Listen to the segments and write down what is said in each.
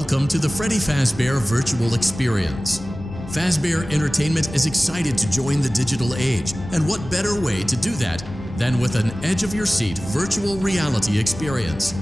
Welcome to the Freddy Fazbear Virtual Experience. Fazbear Entertainment is excited to join the digital age, and what better way to do that than with an edge-of-your-seat virtual reality experience.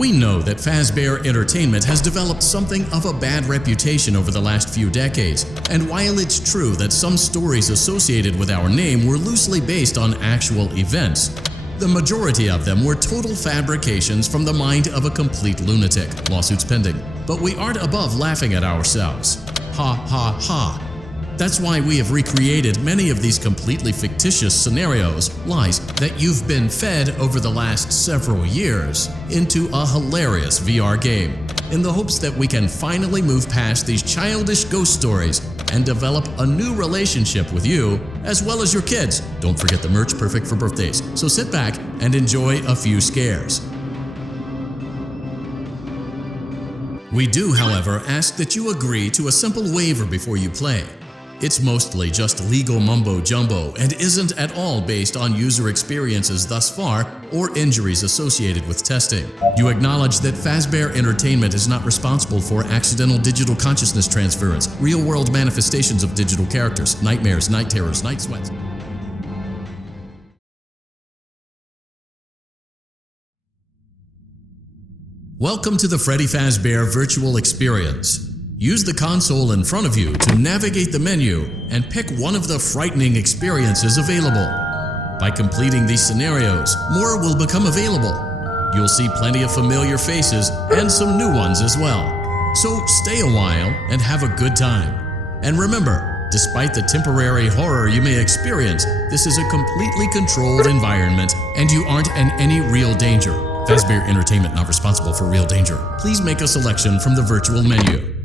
We know that Fazbear Entertainment has developed something of a bad reputation over the last few decades, and while it's true that some stories associated with our name were loosely based on actual events, the majority of them were total fabrications from the mind of a complete lunatic, lawsuits pending. But we aren't above laughing at ourselves. Ha ha ha. That's why we have recreated many of these completely fictitious scenarios, lies that you've been fed over the last several years, into a hilarious VR game, in the hopes that we can finally move past these childish ghost stories and develop a new relationship with you, as well as your kids. Don't forget the merch, perfect for birthdays. So sit back and enjoy a few scares. We do, however, ask that you agree to a simple waiver before you play. It's mostly just legal mumbo-jumbo and isn't at all based on user experiences thus far or injuries associated with testing. You acknowledge that Fazbear Entertainment is not responsible for accidental digital consciousness transference, real-world manifestations of digital characters, nightmares, night terrors, night sweats. Welcome to the Freddy Fazbear Virtual Experience. Use the console in front of you to navigate the menu and pick one of the frightening experiences available. By completing these scenarios, more will become available. You'll see plenty of familiar faces and some new ones as well. So stay a while and have a good time. And remember, despite the temporary horror you may experience, this is a completely controlled environment and you aren't in any real danger. Fazbear Entertainment not responsible for real danger. Please make a selection from the virtual menu.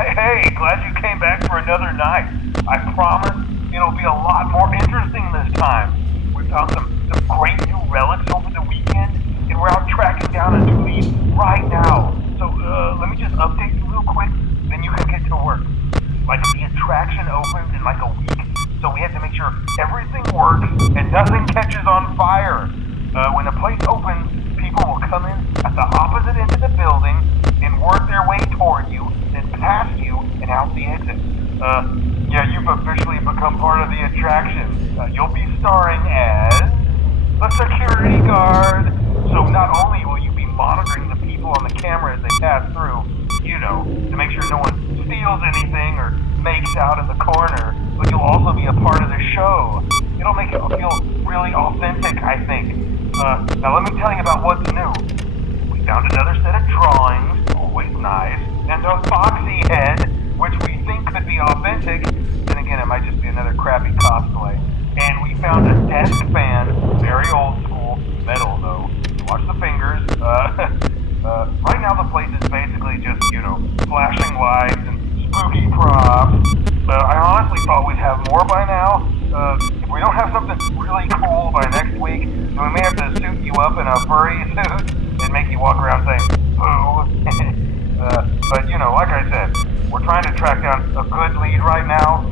Hey, glad you came back for another night. I promise it'll be a lot more interesting this time. We found some great new relics over the weekend, and we're out tracking down a new lead right now. So, let me just update you real quick, then you can get to work. Like, the attraction opens in like a week, so we have to make sure everything works and nothing catches on fire. When the place opens, people will come in at the opposite end of the building and work their way toward you, then past you and out the exit. Yeah, you've officially become part of the attraction. You'll be starring as a security guard. So not only will you be monitoring the people on the camera as they pass through, you know, to make sure no one steals anything or makes out in the corner, but you'll also be a part of the show. It'll make it feel really authentic, I think. Now let me tell you about what's new. We found another set of drawings, always nice, and a foxy head, which we think could be authentic. Then again, it might just be another crappy cosplay. And we found a desk fan, very old school, metal though. Watch the fingers. Right now the place is basically just, you know, flashing lights and spooky props. I honestly thought we'd have more by now. If we don't have something really cool by next week, then we may have to suit you up in a furry suit and make you walk around saying, boo. But, you know, like I said, we're trying to track down a good lead right now.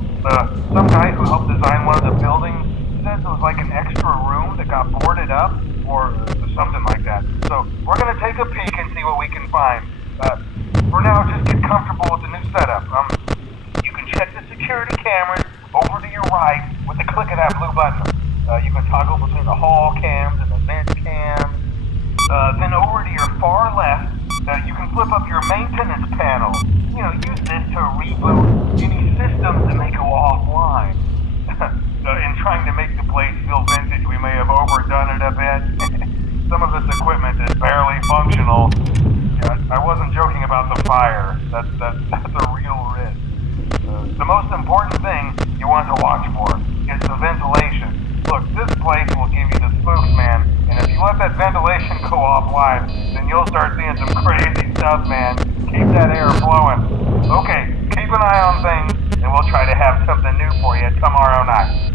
Some guy who helped design one of the buildings says it was like an extra room that got boarded up, or something like that. So, we're gonna take a peek and see what we can find. For now, just get comfortable with the new setup. You can check the security cameras over to your right with the click of that blue button. You can toggle between the hall cams and the vent cams. Then over to your far left, you can flip up your maintenance panel. You know, use this to reboot any systems that may go offline. In trying to make the place feel vintage, we may have overdone it a bit. Some of this equipment is barely functional. Yeah, I wasn't joking about the fire. That's a real risk. The most important thing you want to watch for is the ventilation. Look, this place will give you the spooks, man, and if you let that ventilation go offline, then you'll start seeing some crazy stuff, man. Keep that air flowing. Okay, keep an eye on things, and we'll try to have something new for you tomorrow night.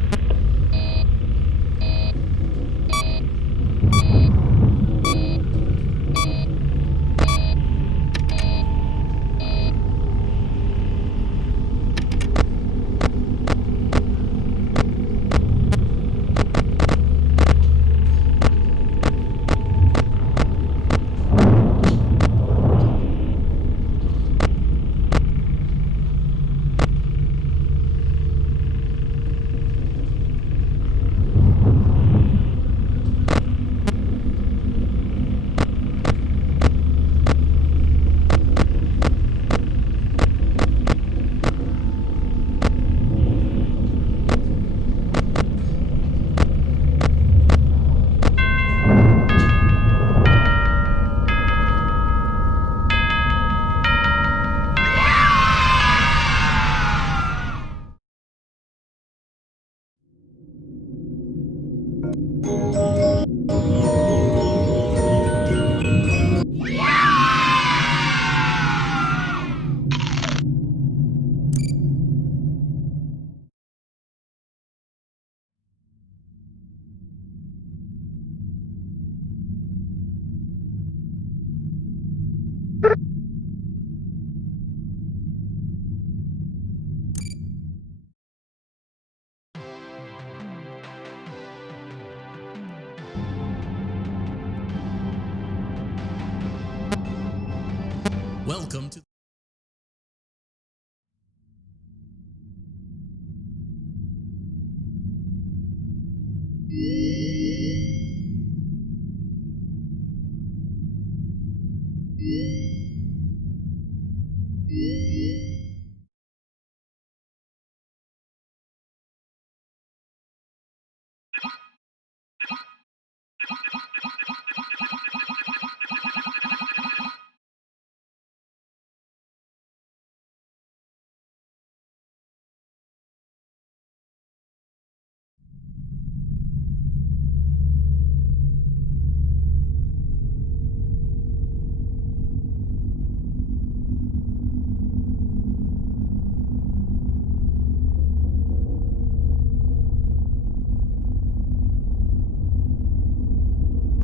Welcome to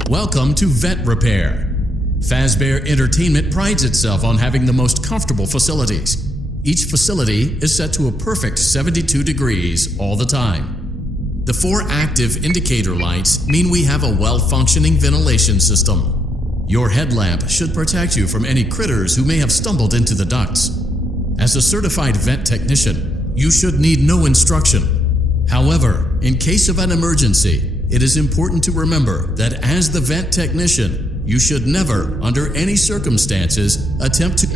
Welcome to Vent Repair. Fazbear Entertainment prides itself on having the most comfortable facilities. Each facility is set to a perfect 72 degrees all the time. The 4 active indicator lights mean we have a well-functioning ventilation system. Your headlamp should protect you from any critters who may have stumbled into the ducts. As a certified vent technician, you should need no instruction. However, in case of an emergency, it is important to remember that as the vent technician, you should never, under any circumstances, attempt to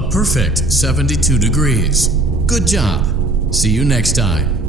A perfect 72 degrees. Good job. See you next time.